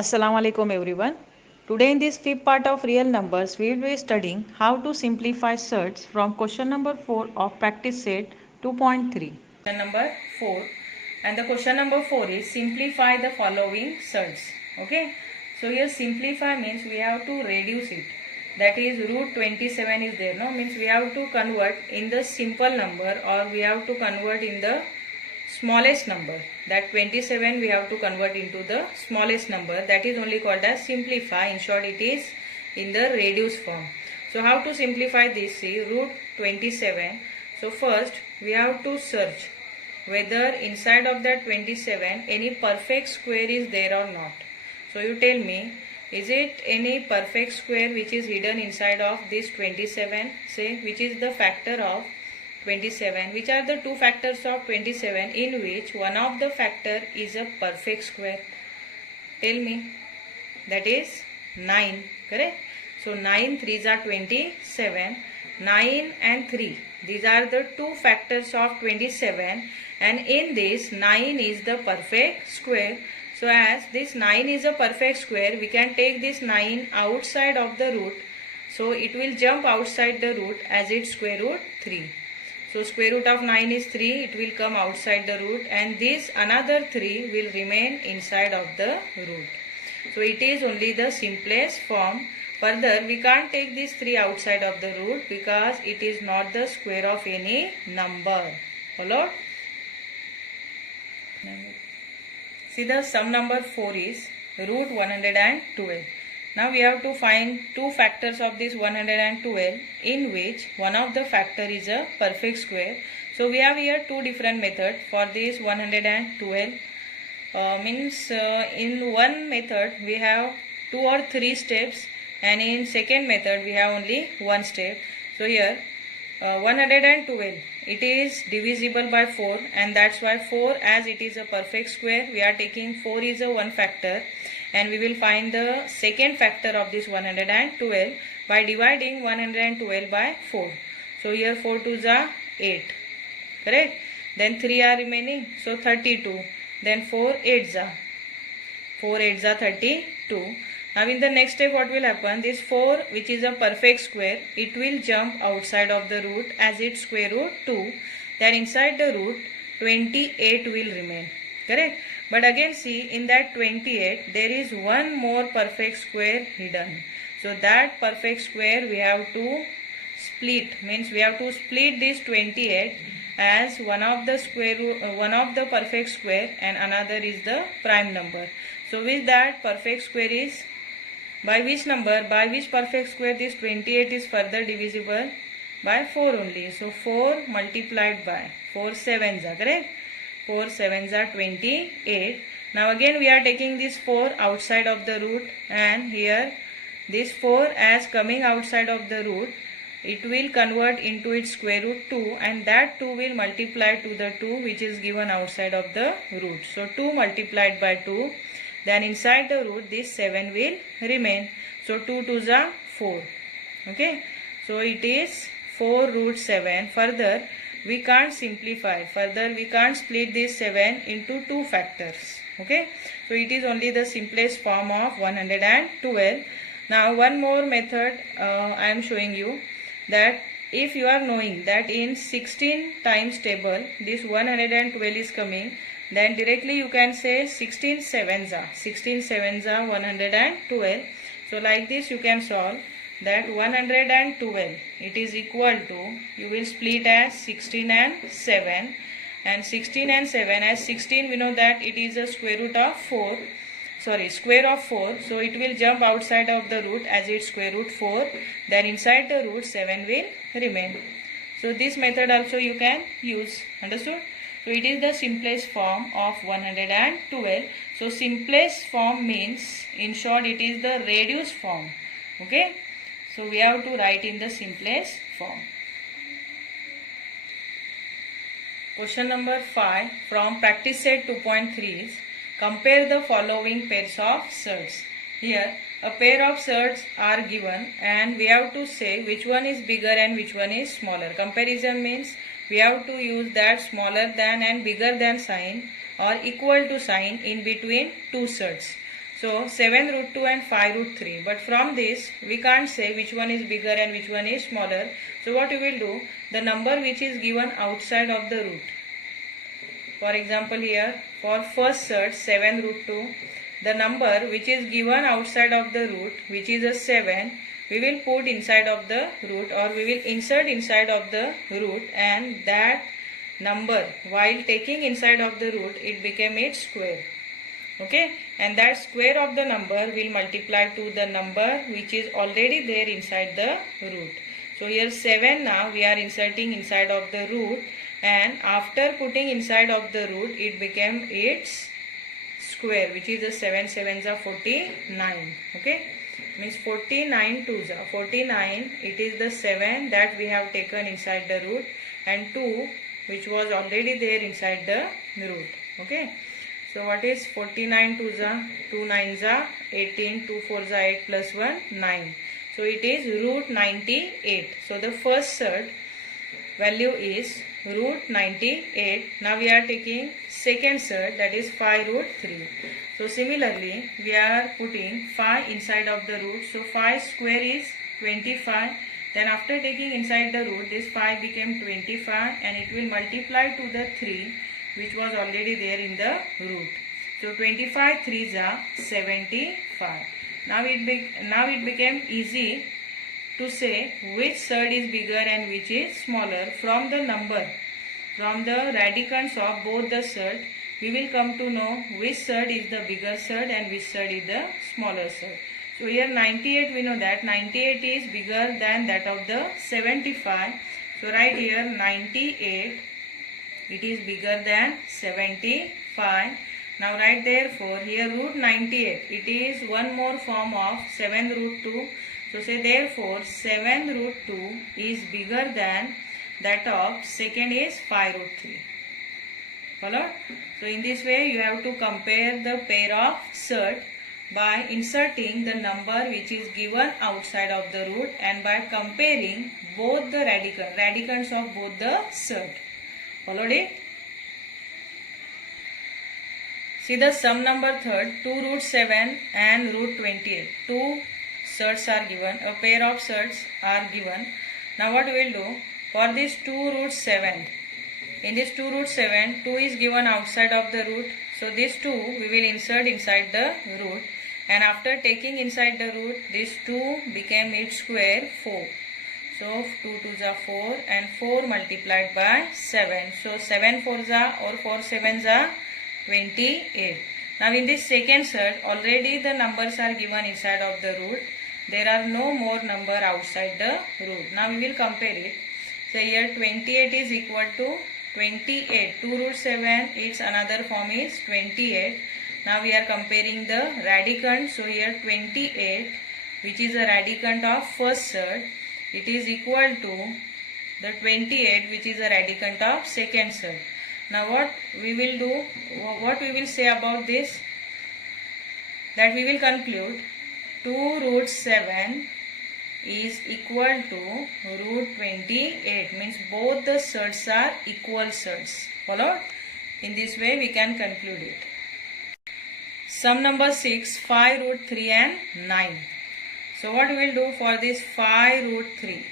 Assalamu alaikum everyone. Today in this fifth part of real numbers, we will be studying how to simplify surds from question number 4 of practice set 2.3. Question number 4, and the question number 4 is simplify the following surds. Okay. So here simplify means we have to reduce it. That is root 27 is there. No, means we have to convert in the simple number or we have to convert in the smallest number. That 27 we have to convert into the smallest number. That is only called as simplify. In short, it is in the reduced form. So how to simplify this? See, root 27. So first we have to search whether inside of that 27 any perfect square is there or not. So you tell me, is it any perfect square which is hidden inside of this 27? Say, which is the factor of 27? Which are the two factors of 27 in which one of the factor is a perfect square? Tell me. That is 9. Correct? So 9 3s are 27. 9 and 3. These are the two factors of 27, and in this 9 is the perfect square. So as this 9 is a perfect square, we can take this 9 outside of the root. So it will jump outside the root as its square root 3. So square root of 9 is 3, it will come outside the root, and this another 3 will remain inside of the root. So it is only the simplest form. Further, we can't take this 3 outside of the root because it is not the square of any number. Followed? See, the sum number 4 is root 112. Now we have to find two factors of this 112 in which one of the factor is a perfect square. So we have here two different methods for this 112. In one method we have 2 or 3 steps, and in second method we have only one step. So here 112, it is divisible by 4, and that's why 4, as it is a perfect square, we are taking 4 is a one factor, and we will find the second factor of this 112 by dividing 112 by 4. So here 4 2s are 8. Correct? Then 3 are remaining, so 32. Then 4 8s are 32. Now in the next step what will happen? This 4, which is a perfect square, it will jump outside of the root as its square root 2. Then inside the root 28 will remain. Correct? But again see, in that 28 there is one more perfect square hidden. So that perfect square we have to split. Means we have to split this 28 as one of the square root, one of the perfect square, and another is the prime number. So with that perfect square is by which number? By which perfect square this 28 is further divisible? By 4 only. So 4 multiplied by 4 7s are correct. 4 7s are 28. Now again we are taking this 4 outside of the root, and here this 4 as coming outside of the root, it will convert into its square root 2, and that 2 will multiply to the 2 which is given outside of the root. So 2 multiplied by 2. Then inside the root this 7 will remain. So 2 2s are 4. Okay. So it is 4 root 7. Further we can't simplify. Further we can't split this 7 into two factors. Okay. So it is only the simplest form of 112. Now one more method I am showing you, that if you are knowing that in 16 times table this 112 is coming, then directly you can say 16 7s are 112. So like this you can solve that 112, it is equal to, you will split as 16 and 7, and 16 and 7, as 16 we know that it is a square root of 4, square of 4, so it will jump outside of the root as its square root 4. Then inside the root 7 will remain. So this method also you can use. Understood? So it is the simplest form of 112. So simplest form means, in short, it is the reduced form. Okay? So we have to write in the simplest form. Question number 5 from practice set 2.3 is, compare the following pairs of surds. Here a pair of surds are given, and we have to say which one is bigger and which one is smaller. Comparison means we have to use that smaller than and bigger than sign or equal to sign in between two surds. So 7 root 2 and 5 root 3. But from this we can't say which one is bigger and which one is smaller. So what we will do, the number which is given outside of the root. For example here, for first search 7 root 2, the number which is given outside of the root, which is a 7, we will put inside of the root, or we will insert inside of the root, and that number while taking inside of the root, it became its square. Okay, and that square of the number will multiply to the number which is already there inside the root. So here 7 now we are inserting inside of the root, and after putting inside of the root, it became its square, which is the 7 sevens are 49. Okay, means 49 twos are 49. It is the 7 that we have taken inside the root, and 2 which was already there inside the root. Okay, so what is 49 twos are 2 nines are 18, 2 fours are 8 plus 1 9. So it is root 98. So the first surd value is root 98. Now we are taking second surd, that is 5 root 3. So similarly we are putting 5 inside of the root. So 5 square is 25. Then after taking inside the root, this 5 became 25, and it will multiply to the 3 which was already there in the root. So 25 threes are 75. Now it became easy to say which surd is bigger and which is smaller from the number. From the radicands of both the surd, we will come to know which surd is the bigger surd and which surd is the smaller surd. So here 98, we know that 98 is bigger than that of the 75. So right here 98, it is bigger than 75. Now write therefore here root 98, it is one more form of 7 root 2. So say therefore 7 root 2 is bigger than that of second is 5 root 3. Followed? So in this way you have to compare the pair of surd by inserting the number which is given outside of the root, and by comparing both the radicands of both the surd. Followed it? See the sum number third, 2 root 7 and root 28. Two surds are given, a pair of surds are given. Now what we will do, for this 2 root 7, in this 2 root 7, 2 is given outside of the root. So this 2 we will insert inside the root, and after taking inside the root, this 2 became its square 4. So 2 2s are 4 and 4 multiplied by 7. So 7 4s are or 4 7s are 28. Now in this second surd, already the numbers are given inside of the root. There are no more number outside the root. Now we will compare it. So here 28 is equal to 28. 2 root 7, its another form is 28. Now we are comparing the radicand. So here 28, which is a radicand of first surd, it is equal to the 28 which is a radicand of second surd. Now what we will do, what we will say about this, that we will conclude 2 root 7 is equal to root 28, means both the surds are equal surds. Followed? In this way we can conclude it. Sum number 6, 5 root 3 and 9. So what we will do for this 5 root 3?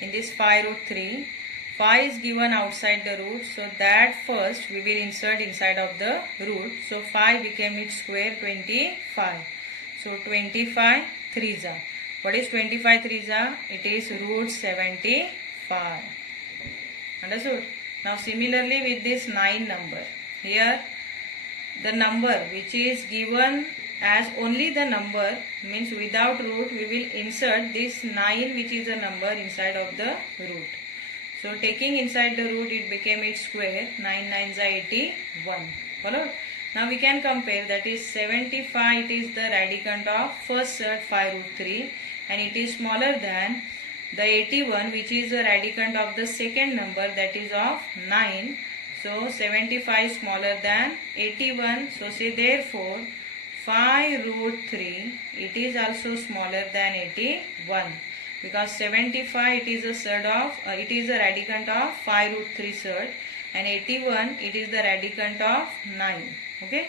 In this 5 root 3, 5 is given outside the root, so that first we will insert inside of the root. So 5 became its square 25. So 25 threes are. What is 25 threes are? It is root 75. Understood? Now similarly with this 9 number, here the number which is given as only the number, means without root, we will insert this 9 which is a number inside of the root. So taking inside the root, it became its square. 9 9s are 81. Followed? Now we can compare, that is 75, it is the radicand of first surd 5 root 3, and it is smaller than the 81 which is the radicand of the second number, that is of 9. So 75 is smaller than 81. So say therefore 5 root 3, it is also smaller than 81. Because 75 it is a surd of, it is the radicand of 5 root 3 surd, and 81 it is the radicand of 9. Okay,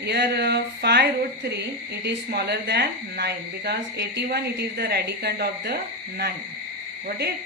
here 5 root 3 it is smaller than 9 because 81 it is the radicand of the 9. Got it?